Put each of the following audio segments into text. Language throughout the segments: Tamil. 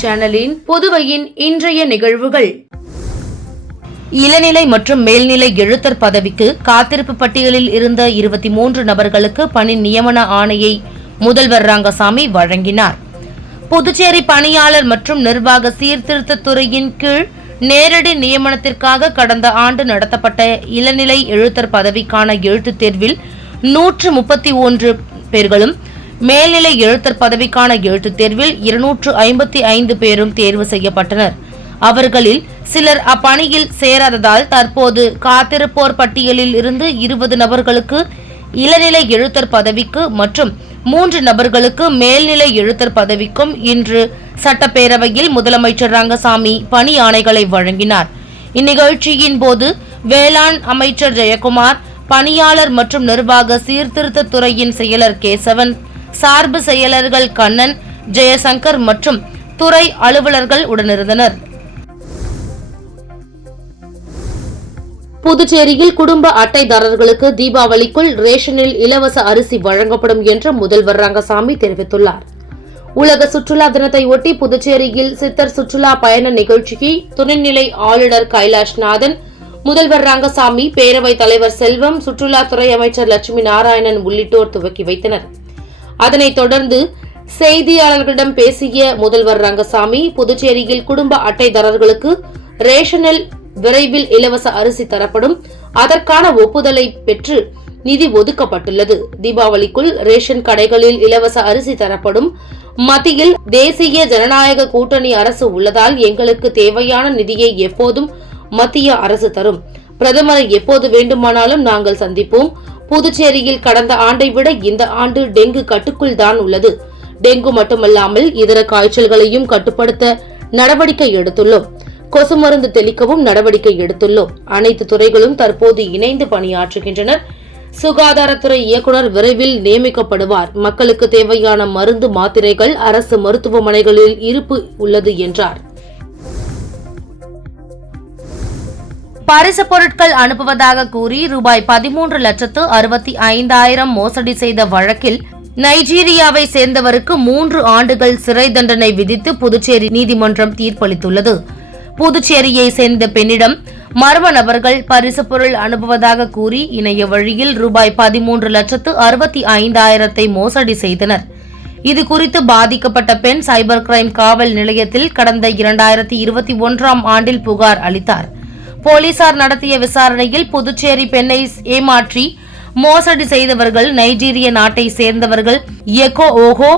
சேனலின் புதுவையின் இன்றைய நிகழ்வுகள். இளநிலை மற்றும் மேல்நிலை எழுத்தர் பதவிக்கு காத்திருப்பு பட்டியலில் இருந்த 23 நபர்களுக்கு பணி நியமன ஆணையை முதல்வர் ரங்கசாமி வழங்கினார். புதுச்சேரி பணியாளர் மற்றும் நிர்வாக சீர்திருத்த துறையின் கீழ் நேரடி நியமனத்திற்காக கடந்த ஆண்டு நடத்தப்பட்ட இளநிலை எழுத்தர் பதவிக்கான எழுத்துத் தேர்வில் 131 பேர்களும், மேல்நிலை எழுத்தர் பதவிக்கான எழுத்துத் தேர்வில் 255 பேரும் தேர்வு செய்யப்பட்டனர். அவர்களில் சிலர் அப்பணியில் சேராததால் தற்போது காத்திருப்போர் பட்டியலில் இருந்து 20 நபர்களுக்கு இளநிலை எழுத்தர் பதவிக்கு மற்றும் 3 நபர்களுக்கு மேல்நிலை எழுத்தர் பதவிக்கும் இன்று சட்டப்பேரவையில் முதலமைச்சர் ரங்கசாமி பணி ஆணைகளை வழங்கினார். இந்நிகழ்ச்சியின் போது வேளாண் அமைச்சர் ஜெயக்குமார், பணியாளர் மற்றும் நிர்வாக சீர்திருத்த துறையின் செயலர் கேசவன், சார்பு செயலர்கள் கண்ணன், ஜெயசங்கர் மற்றும் துறை அலுவலர்கள் உடனிருந்தனர். புதுச்சேரியில் குடும்ப அட்டைதாரர்களுக்கு தீபாவளிக்குள் ரேஷனில் இலவச அரிசி வழங்கப்படும் என்று முதல்வர் ரங்கசாமி தெரிவித்துள்ளார். உலக சுற்றுலா தினத்தை ஒட்டி புதுச்சேரியில் சித்தர் சுற்றுலா பயண நிகழ்ச்சியை துணைநிலை ஆளுநர் கைலாஷ்நாதன், முதல்வர் ரங்கசாமி, பேரவைத் தலைவர் செல்வம், சுற்றுலாத்துறை அமைச்சர் லட்சுமி நாராயணன் உள்ளிட்டோர் துவக்கி வைத்தனர். அதனைத் தொடர்ந்து செய்தியாளர்களிடம் பேசிய முதல்வர் ரங்கசாமி, புதுச்சேரியில் குடும்ப அட்டைதாரர்களுக்கு ரேஷனில் விரைவில் இலவச அரிசி தரப்படும், அதற்கான ஒப்புதலை பெற்று நிதி ஒதுக்கப்பட்டுள்ளது. தீபாவளிக்குள் ரேஷன் கடைகளில் இலவச அரிசி தரப்படும். மத்தியில் தேசிய ஜனநாயக கூட்டணி அரசு உள்ளதால் எங்களுக்கு தேவையான நிதியை எப்போதும் மத்திய அரசு தரும். பிரதமரை எப்போது வேண்டுமானாலும் நாங்கள் சந்திப்போம். புதுச்சேரியில் கடந்த ஆண்டை விட இந்த ஆண்டு டெங்கு கட்டுக்குள் தான் உள்ளது. டெங்கு மட்டுமல்லாமல் இதர காய்ச்சல்களையும் கட்டுப்படுத்த நடவடிக்கை எடுத்துள்ளோம். கொசு மருந்து தெளிக்கவும் நடவடிக்கை எடுத்துள்ளோம். அனைத்து துறைகளும் தற்போது இணைந்து பணியாற்றுகின்றனர். சுகாதாரத்துறை இயக்குநர் விரைவில் நியமிக்கப்படுவார். மக்களுக்கு தேவையான மருந்து மாத்திரைகள் அரசு மருத்துவமனைகளில் இருப்பு உள்ளது என்றார். பரிசு பொருட்கள் அனுப்புவதாக கூறி ரூபாய் 13,65,000 மோசடி செய்த வழக்கில் நைஜீரியாவை சேர்ந்தவருக்கு 3 ஆண்டுகள் சிறை தண்டனை விதித்து புதுச்சேரி நீதிமன்றம் தீர்ப்பளித்துள்ளது. புதுச்சேரியை சேர்ந்த பெண்ணிடம் மர்ம நபர்கள் பரிசு பொருள் அனுப்புவதாக கூறி இணைய வழியில் ரூபாய் 13,65,000 மோசடி செய்தனர். இது குறித்து பாதிக்கப்பட்ட பெண் சைபர் கிரைம் காவல் நிலையத்தில் கடந்த 2021 ஆண்டில் புகார் அளித்தார். போலீசார் நடத்திய விசாரணையில் புதுச்சேரி பெண்ணை ஏமாற்றி மோசடி செய்தவர்கள் நைஜீரிய நாட்டை சேர்ந்தவர்கள் எகோ ஓஹோ,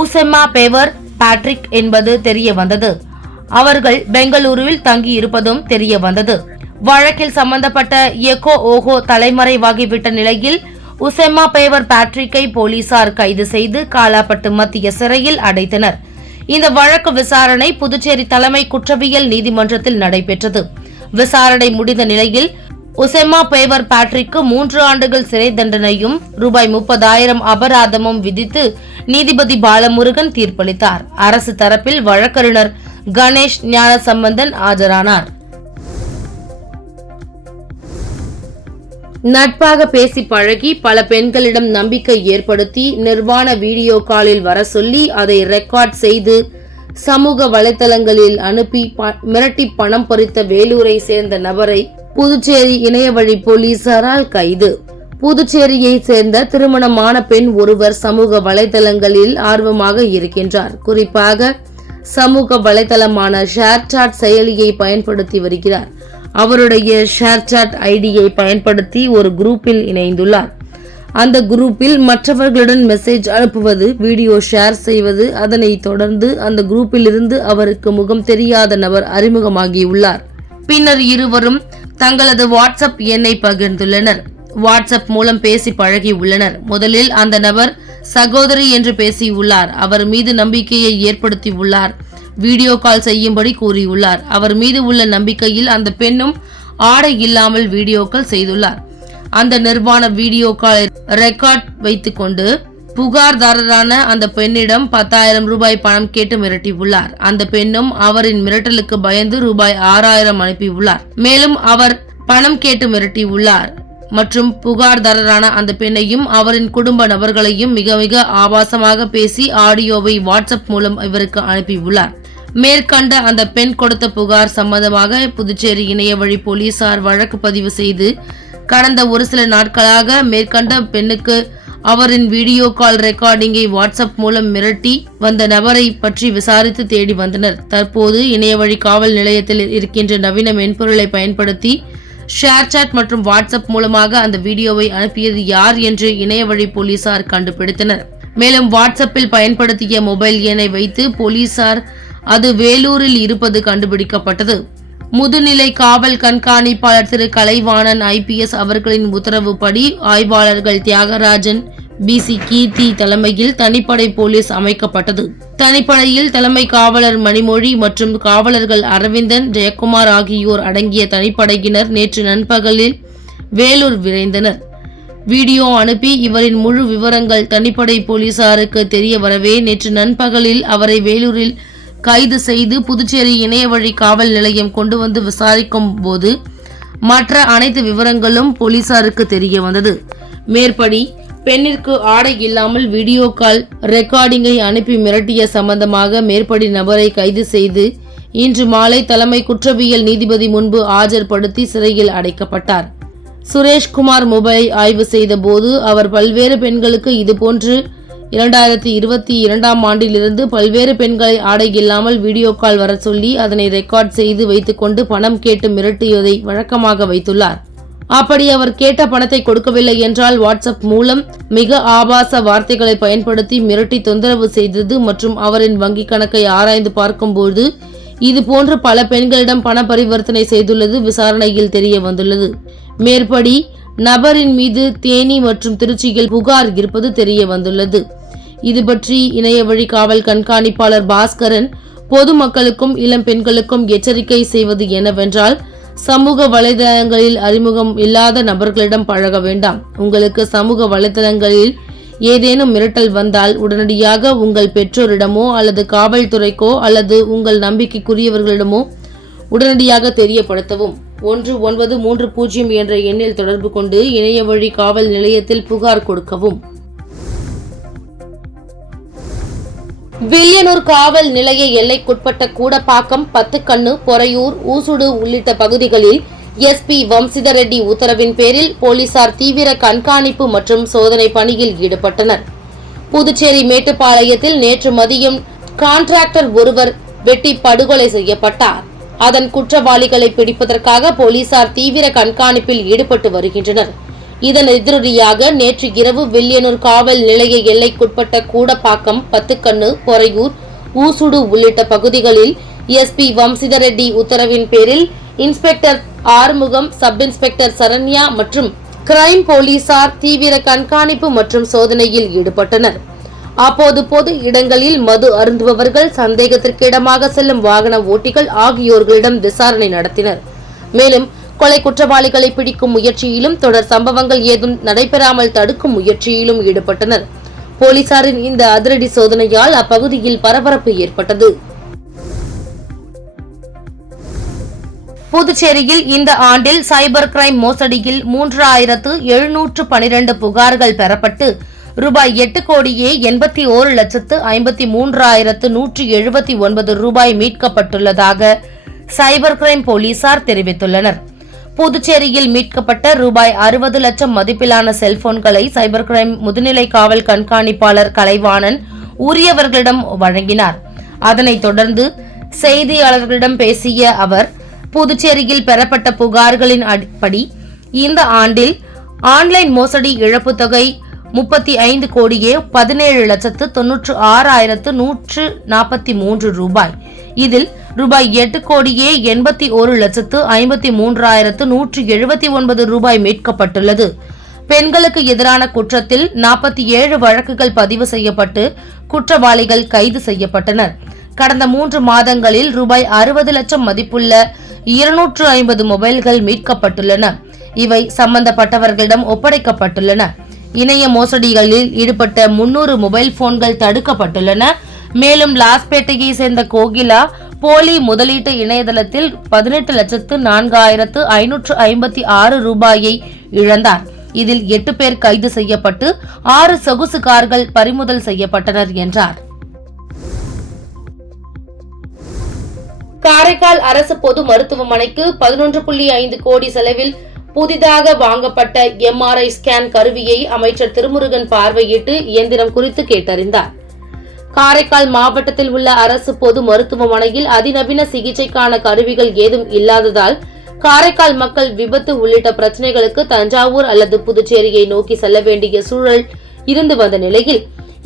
உசெமா பேவர் பேட்ரிக் என்பது தெரிய வந்தது. அவர்கள் பெங்களூருவில் தங்கி இருப்பதும் தெரிய வந்தது. வழக்கில் சம்பந்தப்பட்ட எகோ ஓஹோ தலைமறைவாகிவிட்ட நிலையில் உசெமா பேவர் பேட்ரிக்கை போலீசார் கைது செய்து காலாப்பட்டு மத்திய சிறையில் அடைத்தனர். இந்த வழக்கு விசாரணை புதுச்சேரி தலைமை குற்றவியல் நீதிமன்றத்தில் நடைபெற்றது. விசாரணை முடிந்த நிலையில் உசெமா பேவர் பேட்ரிக்கு 3 ஆண்டுகள் சிறை தண்டனையும் ரூபாய் 30,000 அபராதமும் விதித்து நீதிபதி பாலமுருகன் தீர்ப்பளித்தார். அரசு தரப்பில் வழக்கறிஞர் கணேஷ் ஞானசம்பந்தன் ஆஜரானார். நட்பாக பேசி பழகி பல பெண்களிடம் நம்பிக்கை ஏற்படுத்தி நிர்வாண வீடியோ காலில் வர சொல்லி அதை ரெக்கார்ட் செய்து சமூக வலைதளங்களில் அனுப்பி மிரட்டி பணம் பறித்த வேலூரை சேர்ந்த நபரை புதுச்சேரி இணையவழி போலீசாரால் கைது. புதுச்சேரியை சேர்ந்த திருமணமான பெண் ஒருவர் சமூக வலைதளங்களில் ஆர்வமாக இருக்கின்றார். குறிப்பாக சமூக வலைதளமான ஷேர்சாட் செயலியை பயன்படுத்தி வருகிறார். அவருடைய ஷேர்சாட் ஐடியை பயன்படுத்தி ஒரு குரூப்பில் இணைந்துள்ளார். அந்த குரூப்பில் மற்றவர்களுடன் மெசேஜ் அனுப்புவது, வீடியோ ஷேர் செய்வது. அதனை தொடர்ந்து அந்த குரூப்பில் இருந்து அவருக்கு முகம் தெரியாத நபர் அறிமுகமாகியுள்ளார். பின்னர் இருவரும் தங்களது வாட்ஸ்அப் எண்ணை பகிர்ந்துள்ளனர். வாட்ஸ்அப் மூலம் பேசி பழகி உள்ளனர். முதலில் அந்த நபர் சகோதரி என்று பேசியுள்ளார். அவர் மீது நம்பிக்கையை ஏற்படுத்தி உள்ளார். வீடியோ கால் செய்யும்படி கூறியுள்ளார். அவர் மீது உள்ள நம்பிக்கையில் அந்த பெண்ணும் ஆடை இல்லாமல் வீடியோக்கள் செய்துள்ளார். அந்த நிர்வாண வீடியோ காலை ரெக்கார்ட் வைத்துக் கொண்டு புகார்தாரரான அந்த பெண்ணிடம் 10,000 ரூபாய் பணம் கேட்டு மிரட்டியுள்ளார். அந்த பெண்ணும் அவரின் மிரட்டலுக்கு பயந்து ரூபாய் 6,000 அனுப்பியுள்ளார். மேலும் அவர் பணம் கேட்டு மிரட்டியுள்ளார் மற்றும் புகார்தாரரான அந்த பெண்ணையும் அவரின் குடும்ப நபர்களையும் மிக மிக ஆபாசமாக பேசி ஆடியோவை வாட்ஸ்அப் மூலம் இவருக்கு அனுப்பியுள்ளார். மேற்கண்ட அந்த பெண் கொடுத்த புகார் சம்பந்தமாக புதுச்சேரி இணையவழி போலீசார் வழக்கு பதிவு செய்து கடந்த ஒரு சில நாட்களாக மேற்கண்ட பெண்ணுக்கு அவரின் வீடியோ கால் ரெக்கார்டிங்கை வாட்ஸ்அப் மூலம் மிரட்டி வந்த நபரை பற்றி விசாரித்து தேடி வந்தனர். தற்போது இணையவழி காவல் நிலையத்தில் இருக்கின்ற நவீன மென்பொருளை பயன்படுத்தி ஷேர் சாட் மற்றும் வாட்ஸ்அப் மூலமாக அந்த வீடியோவை அனுப்பியது யார் என்று இணையவழி போலீசார் கண்டுபிடித்தனர். மேலும் வாட்ஸ்அப்பில் பயன்படுத்திய மொபைல் எண்ணை வைத்து போலீசார் அது வேலூரில் இருப்பது கண்டுபிடிக்கப்பட்டது. முதுநிலை காவல் கண்காணிப்பாளர் திரு கலைவாணன் IPS அவர்களின் உத்தரவுப்படி ஆய்வாளர்கள் தியாகராஜன், BC கீர்த்தி தலைமையில் தனிப்படை போலீஸ் அமைக்கப்பட்டது. தனிப்படையில் தலைமை காவலர் மணிமொழி மற்றும் காவலர்கள் அரவிந்தன், ஜெயக்குமார் ஆகியோர் அடங்கிய தனிப்படையினர் நேற்று நண்பகலில் வேலூர் விரைந்தனர். வீடியோ அனுப்பி இவரின் முழு விவரங்கள் தனிப்படை போலீசாருக்கு தெரிய வரவே நேற்று நண்பகலில் அவரை வேலூரில் கைது செய்து புதுச்சேரி இணையவழி காவல் நிலையம் கொண்டு வந்து விசாரிக்கும் போது மற்ற அனைத்து விவரங்களும் போலீசாருக்கு தெரிய வந்தது. மேற்படி பெண்ணிற்கு ஆடை இல்லாமல் வீடியோ கால் ரெக்கார்டிங்கை அனுப்பி மிரட்டிய சம்பந்தமாக மேற்படி நபரை கைது செய்து இன்று மாலை தலைமை குற்றவியல் நீதிபதி முன்பு ஆஜர்படுத்தி சிறையில் அடைக்கப்பட்டார். சுரேஷ்குமார் மொபைலை ஆய்வு செய்த போது அவர் பல்வேறு பெண்களுக்கு இதுபோன்று 2022ஆம் ஆண்டிலிருந்து பல்வேறு பெண்களை ஆடை இல்லாமல் வீடியோ கால் வர சொல்லி அதனை ரெக்கார்ட் செய்து வைத்துக்கொண்டு பணம் கேட்டு மிரட்டியதை வழக்கமாக வைத்துள்ளார். அப்படி அவர் கேட்ட பணத்தை கொடுக்கவில்லை என்றால் வாட்ஸ்அப் மூலம் மிக ஆபாச வார்த்தைகளை பயன்படுத்தி மிரட்டி தொந்தரவு செய்தது மற்றும் அவரின் வங்கிக் கணக்கை ஆராய்ந்து பார்க்கும்போது இதுபோன்று பல பெண்களிடம் பண பரிவர்த்தனை செய்துள்ளது விசாரணையில் தெரிய வந்துள்ளது. மேற்படி நபரின் மீது தேனி மற்றும் திருச்சியில் புகார் இருப்பது தெரிய வந்துள்ளது. இது பற்றி இணையவழி காவல் கண்காணிப்பாளர் பாஸ்கரன் பொதுமக்களுக்கும் இளம் பெண்களுக்கும் எச்சரிக்கை செய்வது என்னவென்றால், சமூக வலைதளங்களில் அறிமுகம் இல்லாத நபர்களிடம் பழக வேண்டாம். உங்களுக்கு சமூக வலைதளங்களில் ஏதேனும் மிரட்டல் வந்தால் உடனடியாக உங்கள் பெற்றோரிடமோ அல்லது காவல்துறைக்கோ அல்லது உங்கள் நம்பிக்கைக்குரியவர்களிடமோ உடனடியாக தெரியப்படுத்தவும். 1930 என்ற எண்ணில் தொடர்பு கொண்டு இணையவழி காவல் நிலையத்தில் புகார் கொடுக்கவும். வில்லியனூர் காவல் நிலைய எல்லைக்குட்பட்ட கூடப்பாக்கம், பத்துக்கண்ணு, பொறையூர், ஊசுடு உள்ளிட்ட பகுதிகளில் SP வம்சிதர் ரெட்டி உத்தரவின் பேரில் போலீசார் தீவிர கண்காணிப்பு மற்றும் சோதனை பணியில் ஈடுபட்டனர். புதுச்சேரி மேட்டுப்பாளையத்தில் நேற்று மதியம் கான்ட்ராக்டர் ஒருவர் வெட்டி படுகொலை செய்யப்பட்டார். அதன் குற்றவாளிகளை பிடிப்பதற்காக போலீசார் தீவிர கண்காணிப்பில் ஈடுபட்டு வருகின்றனர். இதன் எதிரொலியாக நேற்று இரவு வில்லியனூர் காவல் நிலைய எல்லைக்குட்பட்ட கூடப்பாக்கம், பத்துக்கண்ணு, பொறையூர், ஊசுடு உள்ளிட்ட பகுதிகளில் SP வம்சிதர் ரெட்டி உத்தரவின் பேரில் inspector Arumugam, sub inspector Saranya மற்றும் கிரைம் போலீசார் தீவிர கண்காணிப்பு மற்றும் சோதனையில் ஈடுபட்டனர். அப்போது பொது இடங்களில் மது அருந்துபவர்கள், சந்தேகத்திற்கிடமாக செல்லும் வாகன ஓட்டிகள் ஆகியோர்களிடம் விசாரணை நடத்தினர். மேலும் கொலை குற்றவாளிகளை பிடிக்கும் முயற்சியிலும் தொடர் சம்பவங்கள் ஏதும் நடைபெறாமல் தடுக்கும் முயற்சியிலும் ஈடுபட்டனர். போலீசாரின் இந்த அதிரடி சோதனையால் அப்பகுதியில் பரபரப்பு ஏற்பட்டது. புதுச்சேரியில் இந்த ஆண்டில் சைபர் கிரைம் மோசடியில் 3712 புகார்கள் பெறப்பட்டு ரூபாய் 8,81,53,179 ரூபாய் மீட்கப்பட்டுள்ளதாக சைபர் கிரைம் போலீசார் தெரிவித்துள்ளனர். புதுச்சேரியில் மீட்கப்பட்ட ரூபாய் 60 லட்சம் மதிப்பிலான செல்போன்களை சைபர் கிரைம் முதுநிலை காவல் கண்காணிப்பாளர் கலைவாணன் உரியவர்களிடம் வழங்கினார். அதனைத் தொடர்ந்து செய்தியாளர்களிடம் பேசிய அவர், புதுச்சேரியில் பெறப்பட்ட புகார்களின் அடிப்படை இந்த ஆண்டில் ஆன்லைன் மோசடி இழப்பு தொகை 35,96,146,143 ரூபாய். இதில் ரூபாய் 8,81,53,179 ரூபாய் மீட்கப்பட்டுள்ளது. பெண்களுக்கு எதிரான குற்றத்தில் 47 வழக்குகள் பதிவு செய்யப்பட்டு குற்றவாளிகள் கைது செய்யப்பட்டனர். கடந்த 3 மாதங்களில் ரூபாய் 60 லட்சம் மதிப்புள்ள 250 மொபைல்கள் மீட்கப்பட்டுள்ளன. இவை சம்பந்தப்பட்டவர்களிடம் ஒப்படைக்கப்பட்டுள்ளன. இணைய மோசடிகளில் ஈடுபட்ட 300 மொபைல் போன்கள் தடுக்கப்பட்டுள்ளன. மேலும் லாஸ்பேட்டையை சேர்ந்த கோகிலா போலி முதலீட்டு இணையதளத்தில் 18,04,556 ரூபாயை இழந்தார். இதில் 8 பேர் கைது செய்யப்பட்டு 6 சொகுசு கார்கள் பறிமுதல் செய்யப்பட்டனர் என்றார். காரைக்கால் அரசு பொது மருத்துவமனைக்கு 11.5 கோடி செலவில் புதிதாக வாங்கப்பட்ட MRI ஸ்கேன் கருவியை அமைச்சர் திருமுருகன் பார்வையிட்டு இயந்திரம் குறித்து கேட்டறிந்தார். காரைக்கால் மாவட்டத்தில் உள்ள அரசு பொது மருத்துவமனையில் அதிநவீன சிகிச்சைக்கான கருவிகள் ஏதும் இல்லாததால் காரைக்கால் மக்கள் விபத்து உள்ளிட்ட பிரச்சனைகளுக்கு தஞ்சாவூர் அல்லது புதுச்சேரியை நோக்கி செல்ல வேண்டிய சூழல் இருந்து வந்த நிலையில்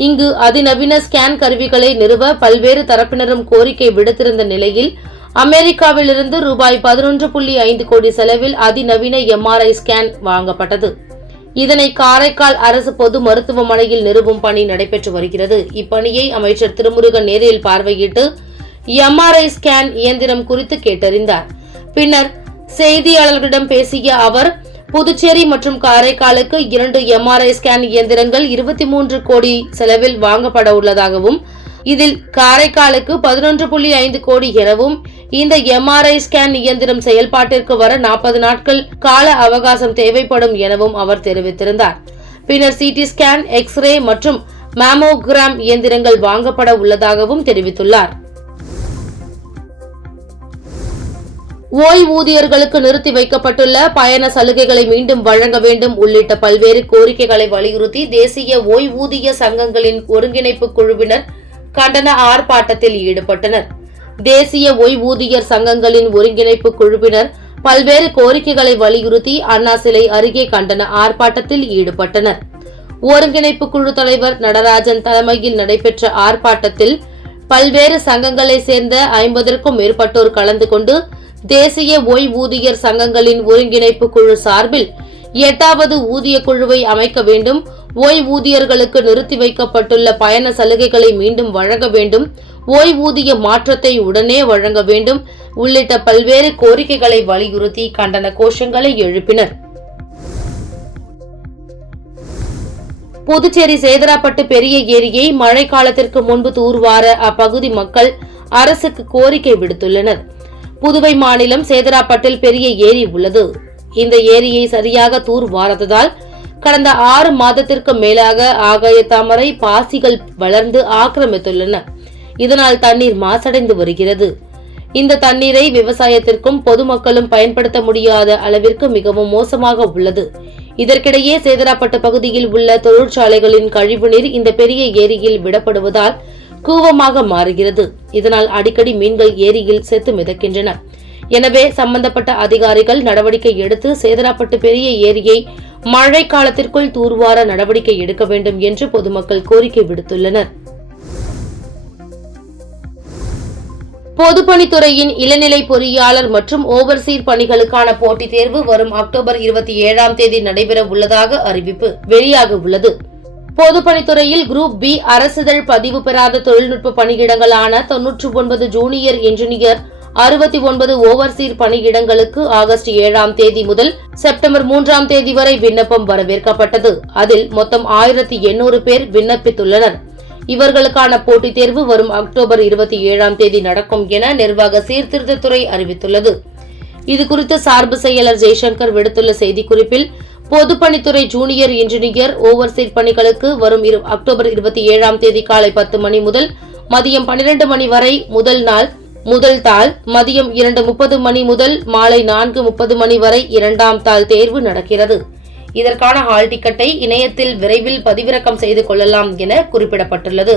இங்கு அதிநவீன ஸ்கேன் கருவிகளை நிறுவ பல்வேறு தரப்பினரும் கோரிக்கை விடுத்திருந்த நிலையில் அமெரிக்காவிலிருந்து ரூபாய் 11.5 கோடி செலவில் அதிநவீன MRI ஸ்கேன் வாங்கப்பட்டது. இதனை காரைக்கால் அரசு பொது மருத்துவமனையில் நிறுவும் பணி நடைபெற்று வருகிறது. இப்பணியை அமைச்சர் திருமுருகன் நேரில் பார்வையிட்டு MRI ஸ்கேன் இயந்திரம் குறித்து கேட்டறிந்தார். பின்னர் செய்தியாளர்களிடம் பேசிய அவர், புதுச்சேரி மற்றும் காரைக்காலுக்கு 2 MRI ஸ்கேன் இயந்திரங்கள் 23 கோடி செலவில் வாங்கப்பட உள்ளதாகவும், இதில் காரைக்காலுக்கு 11.5 கோடி எனவும், இந்த MRI ஸ்கேன் இயந்திரம் செயல்பாட்டிற்கு வர 40 நாட்கள் கால அவகாசம் தேவைப்படும் எனவும் அவர் தெரிவித்திருந்தார். பின்னர் CT ஸ்கேன், எக்ஸ்ரே மற்றும் மேமோகிராம் இயந்திரங்கள் வாங்கப்பட உள்ளதாகவும் தெரிவித்துள்ளார். ஓய்வூதியர்களுக்கு நிறுத்தி வைக்கப்பட்டுள்ள பயண சலுகைகளை மீண்டும் வழங்க வேண்டும் உள்ளிட்ட பல்வேறு கோரிக்கைகளை வலியுறுத்தி தேசிய ஓய்வூதிய சங்கங்களின் ஒருங்கிணைப்பு குழுவினர் கண்டன ஆர்ப்பாட்டத்தில் ஈடுபட்டனர். தேசிய ஓய்வூதியர் சங்கங்களின் ஒருங்கிணைப்பு குழுவினர் பல்வேறு கோரிக்கைகளை வலியுறுத்தி அண்ணா சிலை அருகே கண்டன ஆர்ப்பாட்டத்தில் ஈடுபட்டனர். ஒருங்கிணைப்பு குழு தலைவர் நடராஜன் தலைமையில் நடைபெற்ற ஆர்ப்பாட்டத்தில் பல்வேறு சங்கங்களை சேர்ந்த 50க்கும் மேற்பட்டோர் கலந்து கொண்டு தேசிய ஓய்வூதியர் சங்கங்களின் ஒருங்கிணைப்பு குழு சார்பில் 8வது ஊதிய குழுவை அமைக்க வேண்டும், ஓய்வூதியர்களுக்கு நிறுத்தி வைக்கப்பட்டுள்ள பயண சலுகைகளை மீண்டும் வழங்க வேண்டும், ஓய்வூதிய மாற்றத்தை உடனே வழங்க வேண்டும் உள்ளிட்ட பல்வேறு கோரிக்கைகளை வலியுறுத்தி கண்டன கோஷங்களை எழுப்பினர். புதுச்சேரி சேதராப்பட்டு பெரிய ஏரியை மழைக்காலத்திற்கு முன்பு தூர்வார அப்பகுதி மக்கள் அரசுக்கு கோரிக்கை விடுத்துள்ளனர். புதுவை மாநிலம் சேதராப்பட்டில் பெரிய ஏரி உள்ளது. இந்த ஏரியை சரியாக தூர்வாராததால் கடந்த 6 மாதத்திற்கு மேலாக ஆகாய தாமரை பாசிகள் வளர்ந்து ஆக்கிரமித்துள்ளன. இதனால் தண்ணீர் மாசடைந்து வருகிறது. இந்த தண்ணீரை விவசாயத்திற்கும் பொதுமக்களும் பயன்படுத்த முடியாத அளவிற்கு மிகவும் மோசமாக உள்ளது. இதற்கிடையே சேதராப்பட்டு பகுதியில் உள்ள தொழிற்சாலைகளின் கழிவுநீர் இந்த பெரிய ஏரியில் விடப்படுவதால் கூவமாக மாறுகிறது. இதனால் அடிக்கடி மீன்கள் ஏரியில் செத்து மிதக்கின்றன. எனவே சம்பந்தப்பட்ட அதிகாரிகள் நடவடிக்கை எடுத்து சேதராப்பட்டு பெரிய ஏரியை மழை காலத்திற்குள் தூர்வார நடவடிக்கை எடுக்க வேண்டும் என்று பொதுமக்கள் கோரிக்கை விடுத்துள்ளனர். பொதுப்பணித்துறையின் இளநிலை பொறியாளர் மற்றும் ஓவர்சீர் பணிகளுக்கான போட்டித் தேர்வு வரும் அக்டோபர் 27ஆம் தேதி நடைபெற உள்ளதாக அறிவிப்பு வெளியாக உள்ளது. பொதுப்பணித்துறையில் குரூப் B அரசிதழ் பதிவு பெறாத தொழில்நுட்ப பணியிடங்களான 99 ஜூனியர் என்ஜினியர், 69 ஓவர்சீர் பணியிடங்களுக்கு ஆகஸ்ட் 7ஆம் தேதி முதல் செப்டம்பர் 3ஆம் தேதி வரை விண்ணப்பம் வரவேற்கப்பட்டது. அதில் மொத்தம் 1800 பேர் விண்ணப்பித்துள்ளனர். இவர்களுக்கான போட்டித் தேர்வு வரும் அக்டோபர் 27ஆம் தேதி நடக்கும் என நிர்வாக சீர்திருத்தத்துறை அறிவித்துள்ளது. இதுகுறித்து சார்பு செயலர் ஜெய்சங்கர் விடுத்துள்ள செய்திக்குறிப்பில், பொதுப்பணித்துறை ஜூனியர் இன்ஜினியர் ஓவர்சீர் பணிகளுக்கு வரும் அக்டோபர் 27ஆம் தேதி காலை 10 மணி முதல் மதியம் 12 மணி வரை முதல் தாள், மதியம் 2:30 மணி முதல் மாலை 4:30 மணி வரை 2ஆம் தாள் தேர்வு நடக்கிறது. இதற்கான ஹால் டிக்கெட்டை இணையத்தில் விரைவில் பதிவிறக்கம் செய்து கொள்ளலாம் என குறிப்பிடப்பட்டுள்ளது.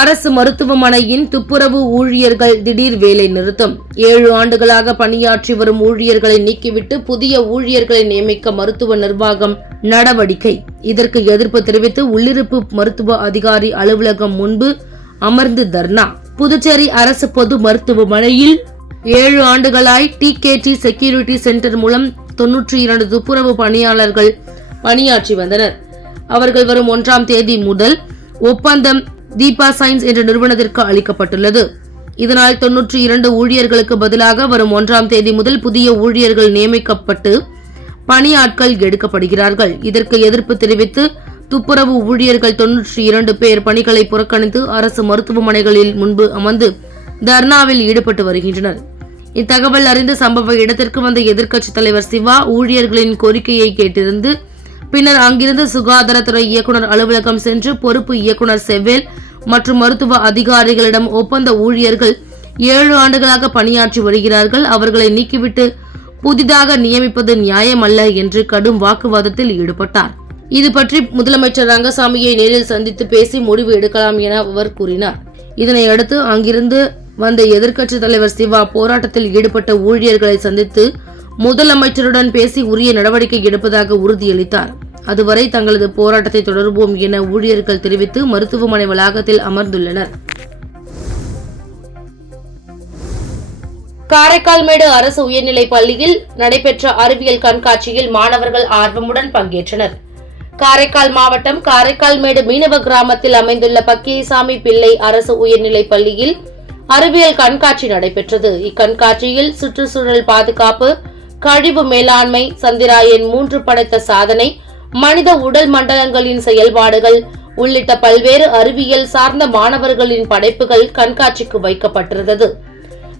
அரசு மருத்துவமனையின் துப்புரவு ஊழியர்கள் திடீர் வேலை நிறுத்தம். 7 ஆண்டுகளாக பணியாற்றி வரும் ஊழியர்களை நீக்கிவிட்டு புதிய ஊழியர்களை நியமிக்க மருத்துவ நிர்வாகம் நடவடிக்கை. இதற்கு எதிர்ப்பு தெரிவித்து உள்ளிருப்பு மருத்துவ அதிகாரி அலுவலகம் முன்பு அமர்ந்து தர்ணா. புதுச்சேரி அரசு பொது மருத்துவமனையில் 7 ஆண்டுகளாய் TKT செக்யூரிட்டி சென்டர் மூலம் 92 துப்புரவு பணியாளர்கள் பணியாற்றி வந்தனர். அவர்கள் வரும் 1ஆம் தேதி முதல் ஒப்பந்தம் தீபா சயின்ஸ் என்ற நிறுவனத்திற்கு அளிக்கப்பட்டுள்ளது. இதனால் 92 ஊழியர்களுக்கு பதிலாக வரும் 1ஆம் தேதி முதல் புதிய ஊழியர்கள் நியமிக்கப்பட்டு பணியாட்கள் எடுக்கப்படுகிறார்கள். இதற்கு எதிர்ப்பு தெரிவித்து துப்புரவு ஊழியர்கள் 92 பேர் பணிகளை புறக்கணித்து அரசு மருத்துவமனைகளில் முன்பு அமர்ந்து தர்ணாவில் ஈடுபட்டு வருகின்றனர். இத்தகவல் அறிந்து சம்பவ இடத்திற்கு வந்த எதிர்க்கட்சித் தலைவர் சிவா ஊழியர்களின் கோரிக்கையை கேட்டிருந்து பின்னர் அங்கிருந்து சுகாதாரத்துறை இயக்குநர் அலுவலகம் சென்று பொறுப்பு இயக்குநர் செவ்வேல் மற்றும் மருத்துவ அதிகாரிகளிடம் ஒப்பந்த ஊழியர்கள் 7 ஆண்டுகளாக பணியாற்றி வருகிறார்கள், அவர்களை நீக்கிவிட்டு புதிதாக நியமிப்பது நியாயமல்ல என்று கடும் வாக்குவாதத்தில் ஈடுபட்டார். இது பற்றி முதலமைச்சர் ரங்கசாமியை நேரில் சந்தித்து பேசி முடிவு எடுக்கலாம் என அவர் கூறினார். இதனையடுத்து அங்கிருந்து வந்த எதிர்க்கட்சி தலைவர் சிவா போராட்டத்தில் ஈடுபட்ட ஊழியர்களை சந்தித்து முதலமைச்சருடன் பேசி உரிய நடவடிக்கை எடுப்பதாக உறுதியளித்தார். அதுவரை தங்களது போராட்டத்தை தொடர்வோம் என ஊழியர்கள் தெரிவித்து மருத்துவமனை வளாகத்தில் அமர்ந்துள்ளனர். காரைக்கால்மேடு அரசு உயர்நிலைப் பள்ளியில் நடைபெற்ற அறிவியல் கண்காட்சியில் மாணவர்கள் ஆர்வமுடன் பங்கேற்றனர். காரைக்கால் மாவட்டம் காரைக்கால்மேடு மீனவ கிராமத்தில் அமைந்துள்ள பக்கியசாமி பிள்ளை அரசு உயர்நிலைப் பள்ளியில் அறிவியல் கண்காட்சி நடைபெற்றது. இக்கண்காட்சியில் சுற்றுச்சூழல் பாதுகாப்பு, கழிவு மேலாண்மை, சந்திராயன் 3 படைத்த சாதனை, மனித உடல் மண்டலங்களின் செயல்பாடுகள் உள்ளிட்ட பல்வேறு அறிவியல் சார்ந்த மாணவர்களின் படைப்புகள் கண்காட்சிக்கு வைக்கப்பட்டிருந்தது.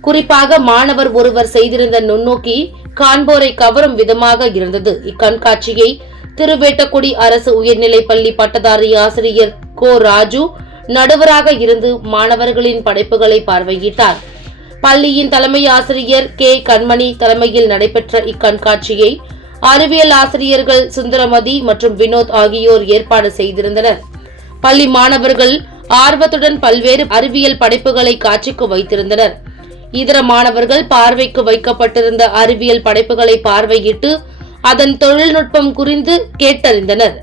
குறிப்பாக மாணவர் ஒருவர் செய்திருந்த நுண்ணோக்கி காண்போரை கவரும் விதமாக இருந்தது. இக்கண்காட்சியை திருவேட்டக்குடி அரசு உயர்நிலைப் பள்ளி பட்டதாரி ஆசிரியர் கோ ராஜு நடுவராக இருந்து மாணவர்களின் படைப்புகளை பார்வையிட்டார். பள்ளியின் தலைமை ஆசிரியர் கே கண்மணி தலைமையில் நடைபெற்ற இக்கண்காட்சியை அறிவியல் ஆசிரியர்கள் சுந்தரமதி மற்றும் வினோத் ஆகியோர் ஏற்பாடு செய்திருந்தனர். பள்ளி மாணவர்கள் ஆர்வத்துடன் பல்வேறு அறிவியல் படைப்புகளை காட்சிக்கு வைத்திருந்தனர். இதர மாணவர்கள் பார்வைக்கு வைக்கப்பட்டிருந்த அறிவியல் படைப்புகளை பார்வையிட்டு அதன் தொழில்நுட்பம் குறித்து கேட்டறிந்தனர்.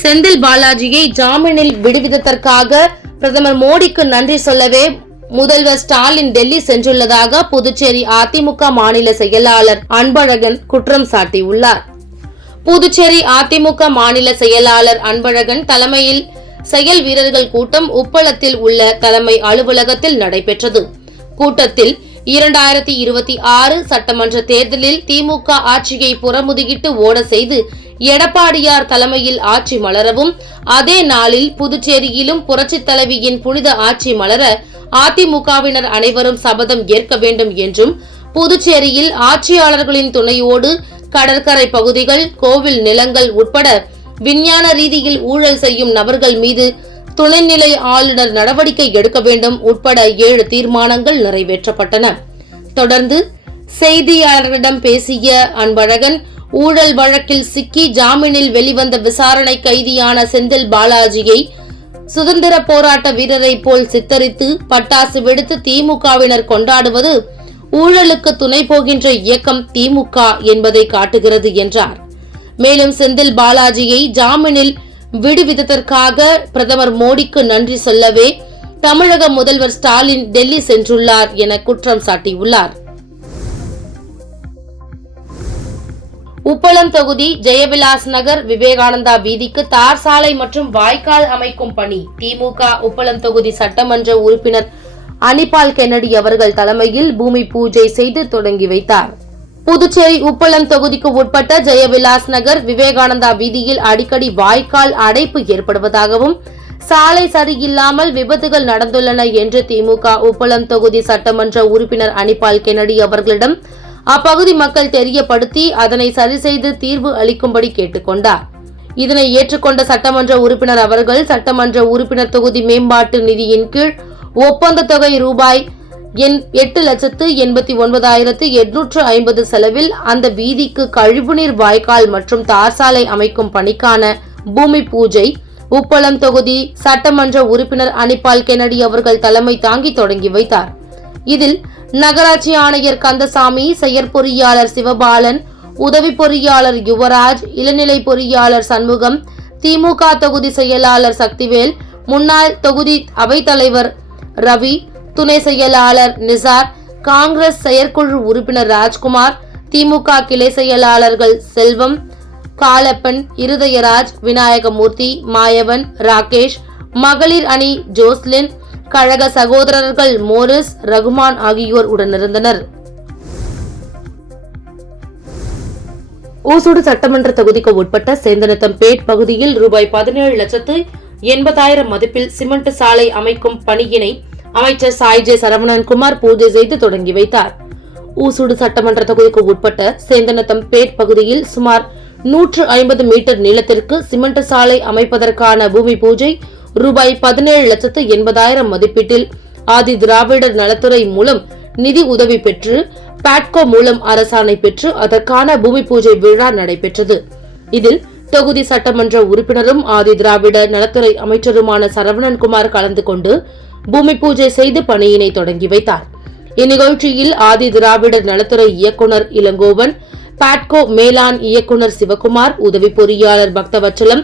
செந்தில் பாலாஜியை ஜாமீனில் விடுவித்ததற்காக பிரதமர் மோடிக்கு நன்றி சொல்லவே முதல்வர் ஸ்டாலின் டெல்லி சென்றுள்ளதாக புதுச்சேரி அதிமுக மாநில செயலாளர் அன்பழகன் குற்றம் சாட்டியுள்ளார். புதுச்சேரி அதிமுக மாநில செயலாளர் அன்பழகன் தலைமையில் செயல் வீரர்கள் கூட்டம் உப்பளத்தில் உள்ள தலைமை அலுவலகத்தில் நடைபெற்றது. கூட்டத்தில் 2026 சட்டமன்ற தேர்தலில் திமுக ஆட்சியை புறமுதுகிட்டு ஓட செய்து எடப்பாடியார் தலைமையில் ஆட்சி மலரவும், அதே நாளில் புதுச்சேரியிலும் புரட்சித் தலைவியின் புனித ஆட்சி மலர அதிமுகவினர் அனைவரும் சபதம் ஏற்க வேண்டும் என்றும், புதுச்சேரியில் ஆட்சியாளர்களின் துணையோடு கடற்கரை பகுதிகள், கோவில் நிலங்கள் உட்பட விஞ்ஞான ரீதியில் ஊழல் செய்யும் நபர்கள் மீது துணைநிலை ஆளுநர் நடவடிக்கை எடுக்க வேண்டும் உட்பட 7 தீர்மானங்கள் நிறைவேற்றப்பட்டன. தொடர்ந்து செய்தியாளர்களிடம் பேசிய அன்பழகன், ஊழல் வழக்கில் சிக்கி ஜாமீனில் வெளிவந்த விசாரணை கைதியான செந்தில் பாலாஜியை சுதந்திர போராட்ட வீரரை போல் சித்தரித்து பட்டாசு வெடித்து திமுகவினர் கொண்டாடுவது ஊழலுக்கு துணை போகின்ற இயக்கம் திமுக என்பதை காட்டுகிறது என்றார். மேலும் செந்தில் பாலாஜியை ஜாமீனில் விடுவித்ததற்காக பிரதமர் மோடிக்கு நன்றி சொல்லவே தமிழக முதல்வர் ஸ்டாலின் டெல்லி சென்றுள்ளார் என குற்றம் சாட்டியுள்ளார். உப்பளம் தொகுதி ஜெயவிலாஸ் நகர் விவேகானந்தா வீதிக்கு தார் சாலை மற்றும் வாய்க்கால் அமைக்கும் பணி திமுக உப்பளம் தொகுதி சட்டமன்ற உறுப்பினர் அனிபால் கென்னடி அவர்கள் தலைமையில் பூமி பூஜை செய்து தொடங்கி வைத்தார். புதுச்சேரி உப்பளம் தொகுதிக்கு உட்பட்ட ஜெயவிலாஸ் நகர் விவேகானந்தா வீதியில் அடிக்கடி வாய்க்கால் அடைப்பு ஏற்படுவதாகவும், சாலை சரியில்லாமல் விபத்துகள் நடந்துள்ளன என்று திமுக உப்பளம் தொகுதி சட்டமன்ற உறுப்பினர் அனிபால் கென்னடி அவர்களிடம் அப்பகுதி மக்கள் தெரியப்படுத்தி அதனை சரி செய்து தீர்வு அளிக்கும்படி கேட்டுக்கொண்டார். இதனை ஏற்றுக்கொண்ட சட்டமன்ற உறுப்பினர் அவர்கள் சட்டமன்ற உறுப்பினர் தொகுதி மேம்பாட்டு நிதியின் கீழ் ஒப்பந்த தொகை ரூபாய் 8,89,850 செலவில் அந்த வீதிக்கு கழிவுநீர் வாய்க்கால் மற்றும் தார் சாலை அமைக்கும் பணிக்கான பூமி பூஜை உப்பளம் தொகுதி சட்டமன்ற உறுப்பினர் அனிபால் கென்னடி அவர்கள் தலைமை தாங்கி தொடங்கி வைத்தார். இதில் நகராட்சி ஆணையர் கந்தசாமி, செயற்பொறியாளர் சிவபாலன், உதவி பொறியாளர் யுவராஜ், இளநிலை பொறியாளர் சண்முகம், திமுக தொகுதி செயலாளர் சக்திவேல், முன்னாள் தொகுதி அவைத்தலைவர் ரவி, துணை செயலாளர் நிசார், காங்கிரஸ் செயற்குழு உறுப்பினர் ராஜ்குமார், திமுக கிளை செயலாளர்கள் செல்வம், காலப்பன், இருதயராஜ், விநாயகமூர்த்தி, மாயவன், ராகேஷ், மகளிர் அணி ஜோஸ்லின், கழக சகோதரர்கள் மோரிஸ், ரகுமான் ஆகியோர் உடனிருந்தனர். ஊசுடு சட்டமன்ற தொகுதிக்கு உட்பட்ட சேந்தனத்தம்பேட் பகுதியில் ரூபாய் 17,80,000 மதிப்பில் சிமெண்ட் சாலை அமைக்கும் பணியினை அமைச்சர் சாய் ஜே சரவணன்குமார் பூஜை செய்து தொடங்கி வைத்தார். ஊசுடு சட்டமன்ற தொகுதிக்கு உட்பட்ட சேந்தனத்தம்பேட் பகுதியில் சுமார் 150 மீட்டர் நீளத்திற்கு சிமெண்ட் சாலை அமைப்பதற்கான பூமி பூஜை ரூபாய் 17,80,000 மதிப்பீட்டில் ஆதி திராவிடர் நலத்துறை மூலம் நிதி உதவி பெற்று பாட்கோ மூலம் அரசாணை பெற்று அதற்கான பூமி பூஜை விழா நடைபெற்றது. இதில் தொகுதி சட்டமன்ற உறுப்பினரும் ஆதி திராவிடர் நலத்துறை அமைச்சருமான சரவணன்குமார் கலந்து கொண்டு பூமி பூஜை செய்து பணியினை தொடங்கி வைத்தார். இந்நிகழ்ச்சியில் ஆதி திராவிடர் நலத்துறை இயக்குநர் இளங்கோவன், பாட்கோ மேலாண் இயக்குநர் சிவகுமார், உதவி பொறியாளர் பக்தவச்சலம்,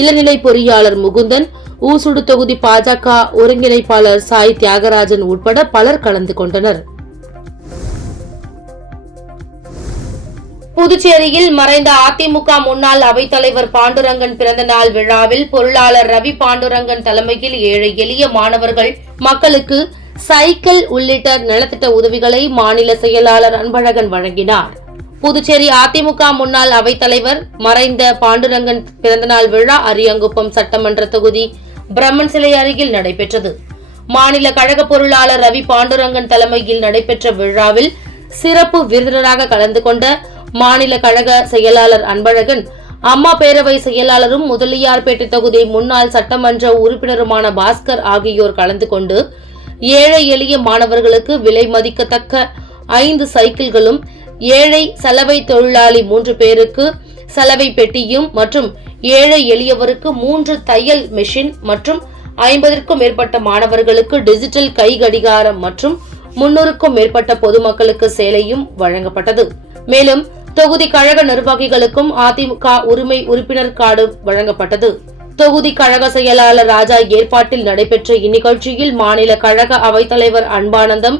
இளநிலை பொறியாளர் முகுந்தன், ஊசுடு தொகுதி பாஜக ஒருங்கிணைப்பாளர் சாய் தியாகராஜன் உட்பட பலர் கலந்து கொண்டனர். புதுச்சேரியில் மறைந்த அதிமுக முன்னாள் அவைத்தலைவர் பாண்டுரங்கன் பிறந்த நாள் விழாவில் பொருளாளர் ரவி பாண்டுரங்கன் தலைமையில் ஏழை எளிய மாணவர்கள் மக்களுக்கு சைக்கிள் உள்ளிட்ட நலத்திட்ட உதவிகளை மாநில செயலாளர் அன்பழகன் வழங்கினார். புதுச்சேரி அதிமுக முன்னாள் அவைத்தலைவர் மறைந்த பாண்டுரங்கன் பிறந்தநாள் விழா அரியாங்குப்பம் சட்டமன்ற தொகுதி பிரம்மன் சிலை அருகில் நடைபெற்றது. மாநில கழக பொருளாளர் ரவி பாண்டுரங்கன் தலைமையில் நடைபெற்ற விழாவில் சிறப்பு விருந்தினராக கலந்து கொண்ட மாநில கழக செயலாளர் அன்பழகன், அம்மா பேரவை செயலாளரும் முதலியார்பேட்டை தொகுதி முன்னாள் சட்டமன்ற உறுப்பினருமான பாஸ்கர் ஆகியோர் கலந்து கொண்டு ஏழை எளிய மாணவர்களுக்கு விலை மதிக்கத்தக்க 5 சைக்கிள்களும், ஏழை சலவை தொழிலாளி 3 பேருக்கு சலவை பெட்டியும் மற்றும் ஏழை எளியவருக்கு 3 தையல் மெஷின் மற்றும் 50க்கும் மேற்பட்ட மாணவர்களுக்கு டிஜிட்டல் கை கடிகாரம் மற்றும் 300க்கும் மேற்பட்ட பொதுமக்களுக்கு சேலையும் வழங்கப்பட்டது. மேலும் தொகுதி கழக நிர்வாகிகளுக்கும் அதிமுக உரிமை உறுப்பினர் கார்டு வழங்கப்பட்டது. தொகுதி கழக செயலாளர் ராஜா ஏற்பாட்டில் நடைபெற்ற இந்நிகழ்ச்சியில் மாநில கழக அவைத்தலைவர் அன்பானந்தம்,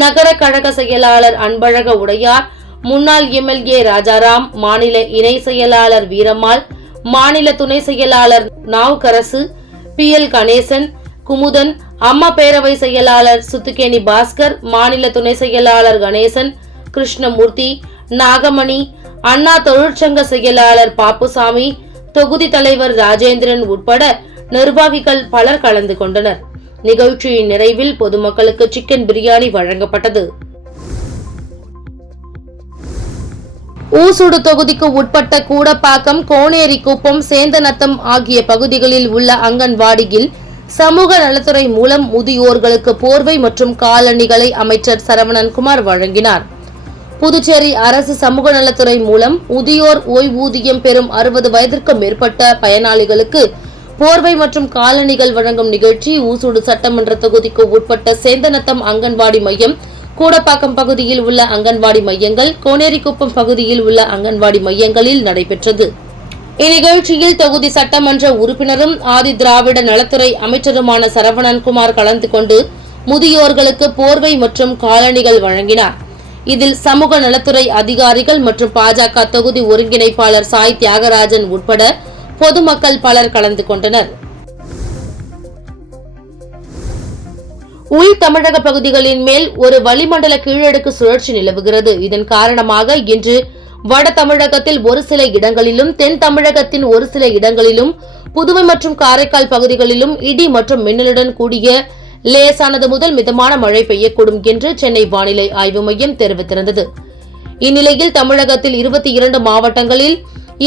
நகர கழக செயலாளர் அன்பழக உடையார், முன்னாள் எம்எல்ஏ ராஜாராம், மாநில இணை செயலாளர் வீரம்மாள், மாநில துணை செயலாளர் நாவுக்கரசு, PL கணேசன், குமுதன், அம்மா பேரவை செயலாளர் சுத்துக்கேணி பாஸ்கர், மாநில துணை செயலாளர் கணேசன், கிருஷ்ணமூர்த்தி, நாகமணி, அண்ணா தொழிற்சங்க செயலாளர் பாப்புசாமி, தொகுதி தலைவர் ராஜேந்திரன் உட்பட நிர்வாகிகள் பலர் கலந்து கொண்டனர். நிகழ்ச்சியின் நிறைவில் பொதுமக்களுக்கு சிக்கன் பிரியாணி வழங்கப்பட்டது. ஊசுடு தொகுதிக்கு உட்பட்ட கூடப்பாக்கம், கோனேரிக்குப்பம், சேந்தநத்தம் ஆகிய பகுதிகளில் உள்ள அங்கன்வாடியில் சமூக நலத்துறை மூலம் முதியோர்களுக்கு போர்வை மற்றும் காலணிகளை அமைச்சர் சரவணன்குமார் வழங்கினார். புதுச்சேரி அரசு சமூக நலத்துறை மூலம் முதியோர் ஓய்வூதியம் பெறும் 60 வயதிற்கு மேற்பட்ட பயனாளிகளுக்கு போர்வை மற்றும் காலணிகள் வழங்கும் நிகழ்ச்சி ஊசுடு சட்டமன்ற தொகுதிக்கு உட்பட்ட சேந்தநத்தம் அங்கன்வாடி மையம், கூடப்பாக்கம் பகுதியில் உள்ள அங்கன்வாடி மையங்கள், கோனேரிக்குப்பம் பகுதியில் உள்ள அங்கன்வாடி மையங்களில் நடைபெற்றது. இந்நிகழ்ச்சியில் தொகுதி சட்டமன்ற உறுப்பினரும் ஆதி திராவிட நலத்துறை அமைச்சருமான சரவணன்குமார் கலந்து கொண்டு முதியோர்களுக்கு போர்வை மற்றும் காலணிகள் வழங்கினார். இதில் சமூக நலத்துறை அதிகாரிகள் மற்றும் பாஜக தொகுதி ஒருங்கிணைப்பாளர் சாய் தியாகராஜன் உட்பட பொதுமக்கள் பலர் கலந்து கொண்டனர். உள் தமிழக பகுதிகளின் மேல் ஒரு வளிமண்டல கீழடுக்கு சுழற்சி நிலவுகிறது. இதன் காரணமாக இன்று வட தமிழகத்தில் ஒரு சில இடங்களிலும், தென் தமிழகத்தின் ஒரு சில இடங்களிலும், புதுவை மற்றும் காரைக்கால் பகுதிகளிலும் இடி மற்றும் மின்னலுடன் கூடிய லேசானது முதல் மிதமான மழை பெய்யக்கூடும் என்று சென்னை வானிலை ஆய்வு மையம் தெரிவித்திருந்தது. இந்நிலையில் தமிழகத்தில் 22 மாவட்டங்களில்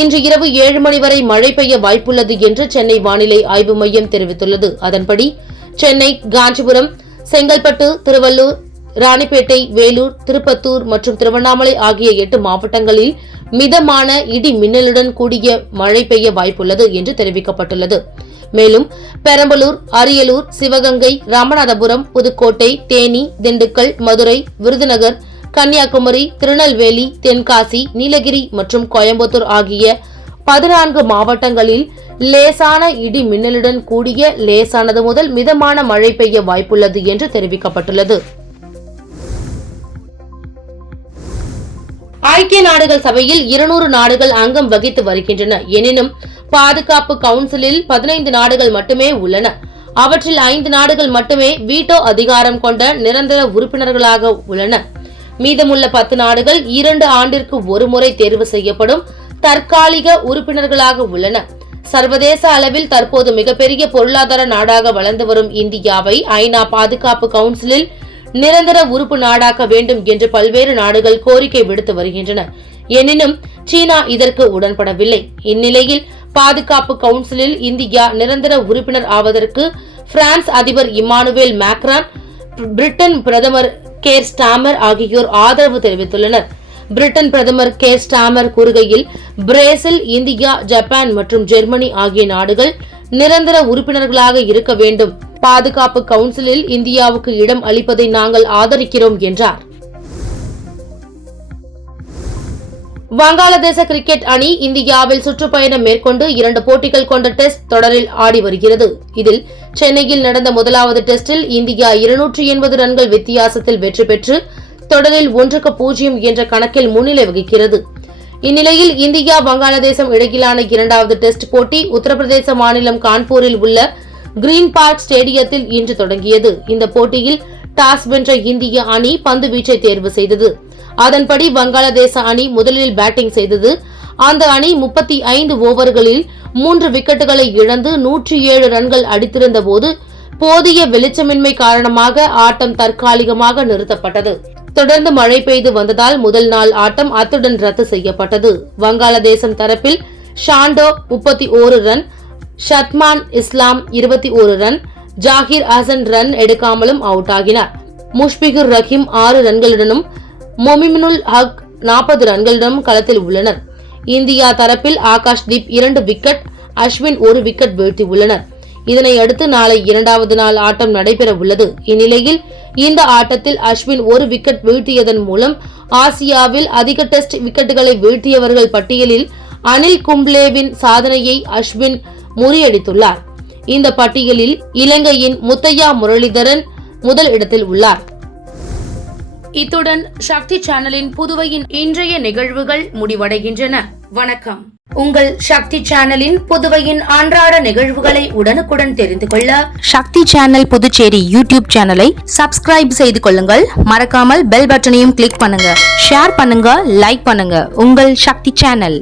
இன்று இரவு 7 மணி வரை மழை பெய்ய வாய்ப்புள்ளது என்று சென்னை வானிலை ஆய்வு மையம் தெரிவித்துள்ளது. அதன்படி சென்னை, காஞ்சிபுரம், செங்கல்பட்டு, திருவள்ளூர், ராணிப்பேட்டை, வேலூர், திருப்பத்தூர் மற்றும் திருவண்ணாமலை ஆகிய 8 மாவட்டங்களில் மிதமான இடி மின்னலுடன் கூடிய மழை பெய்ய வாய்ப்புள்ளது என்று தெரிவிக்கப்பட்டுள்ளது. மேலும் பெரம்பலூர், அரியலூர், சிவகங்கை, ராமநாதபுரம், புதுக்கோட்டை, தேனி, திண்டுக்கல், மதுரை, விருதுநகர், கன்னியாகுமரி, திருநெல்வேலி, தென்காசி, நீலகிரி மற்றும் கோயம்புத்தூர் ஆகிய 14 மாவட்டங்களில் லேசான இடி மின்னலுடன் கூடிய லேசானது முதல் மிதமான மழை பெய்ய வாய்ப்புள்ளது என்று தெரிவிக்கப்பட்டுள்ளது. ஐக்கிய நாடுகள் சபையில் 200 நாடுகள் அங்கம் வகித்து வருகின்றன. எனினும் பாதுகாப்பு கவுன்சிலில் 15 நாடுகள் மட்டுமே உள்ளன. அவற்றில் 5 நாடுகள் மட்டுமே வீட்டோ அதிகாரம் கொண்ட நிரந்தர உறுப்பினர்களாக உள்ளன. மீதமுள்ள 10 நாடுகள் 2 ஆண்டிற்கு ஒரு முறை தேர்வு செய்யப்படும் தற்காலிக உறுப்பினர்களாக உள்ளன. சர்வதேச அளவில் தற்போது மிகப்பெரிய பொருளாதார நாடாக வளர்ந்து வரும் இந்தியாவை ஐநா பாதுகாப்பு கவுன்சிலில் நிரந்தர உறுப்பு நாடாக்க வேண்டும் என்று பல்வேறு நாடுகள் கோரிக்கை விடுத்து வருகின்றன. எனினும் சீனா இதற்கு உடன்படவில்லை. இந்நிலையில் பாதுகாப்பு கவுன்சிலில் இந்தியா நிரந்தர உறுப்பினர் ஆவதற்கு பிரான்ஸ் அதிபர் இமானுவேல் மேக்ரான், பிரிட்டன் பிரதமர் கேர் ஸ்டாமர் ஆகியோர் ஆதரவு தெரிவித்துள்ளனர். பிரிட்டன் பிரதமர் கேர் ஸ்டாமர் கூறுகையில், பிரேசில், இந்தியா, ஜப்பான் மற்றும் ஜெர்மனி ஆகிய நாடுகள் நிரந்தர உறுப்பினர்களாக இருக்க வேண்டும். பாதுகாப்பு கவுன்சிலில் இந்தியாவுக்கு இடம் அளிப்பதை நாங்கள் ஆதரிக்கிறோம் என்றார். வங்காளதேச கிரிக்கெட் அணி இந்தியாவில் சுற்றுப்பயணம் மேற்கொண்டு 2 போட்டிகள் கொண்ட டெஸ்ட் தொடரில் ஆடி வருகிறது. இதில் சென்னையில் நடந்த முதலாவது டெஸ்டில் இந்தியா 280 ரன்கள் வித்தியாசத்தில் வெற்றி பெற்று தொடரில் 1-0 என்ற கணக்கில் முன்னிலை வகிக்கிறது. இந்நிலையில் இந்தியா வங்காளதேசம் இடையிலான 2வது டெஸ்ட் போட்டி உத்தரப்பிரதேச மாநிலம் கான்பூரில் உள்ள கிரீன் பார்க் ஸ்டேடியத்தில் இன்று தொடங்கியது. இந்த போட்டியில் டாஸ் வென்ற இந்திய அணி பந்து வீச்சை தேர்வு செய்தது. அதன்படி வங்காளதேச அணி முதலில் பேட்டிங் செய்தது. அந்த அணி 35 ஓவர்களில் 3 விக்கெட்டுகளை இழந்து 107 ரன்கள் அடித்திருந்த போது போதிய வெளிச்சமின்மை காரணமாக ஆட்டம் தற்காலிகமாக நிறுத்தப்பட்டது. தொடர்ந்து மழை பெய்து வந்ததால் முதல் நாள் ஆட்டம் அத்துடன் ரத்து செய்யப்பட்டது. வங்காளதேசம் தரப்பில் Shanto 31 run, Shadman Islam 21 run, Zakir Hasan run எடுக்காமலும் அவுட் ஆகினார். முஷ்பிகுர் ரஹீம் 6 ரன்களுடனும் மொமினுல் ஹக் 40 ரன்களுடனும் களத்தில் உள்ளனர். இந்தியா தரப்பில் ஆகாஷ்தீப் 2 விக்கெட், அஸ்வின் 1 விக்கெட் வீழ்த்தியுள்ளனர். இதனை அடுத்து நாளை 2வது நாள் ஆட்டம் நடைபெற உள்ளது. இந்நிலையில் இந்த ஆட்டத்தில் அஸ்வின் 1 விக்கெட் வீழ்த்தியதன் மூலம் ஆசியாவில் அதிக டெஸ்ட் விக்கெட்டுகளை வீழ்த்தியவர்கள் பட்டியலில் அனில் கும்ப்ளேவின் சாதனையை அஸ்வின் முறியடித்துள்ளார். இந்த பட்டியலில் இலங்கையின் முத்தையா முரளிதரன் முதல் இடத்தில் உள்ளார். இத்துடன் சக்தி சேனலின் புதுவையின் இன்றைய நிகழ்வுகள் முடிவடைகின்றன. வணக்கம். உங்கள் சக்தி சேனலின் புதுவையின் அன்றாட நிகழ்வுகளை உடனுக்குடன் தெரிந்து கொள்ள சக்தி சேனல் புதுச்சேரி யூடியூப் சேனலை சப்ஸ்கிரைப் செய்து கொள்ளுங்கள். மறக்காமல் பெல் பட்டனையும் கிளிக் பண்ணுங்க, ஷேர் பண்ணுங்க, லைக் பண்ணுங்க. உங்கள் சக்தி சேனல்.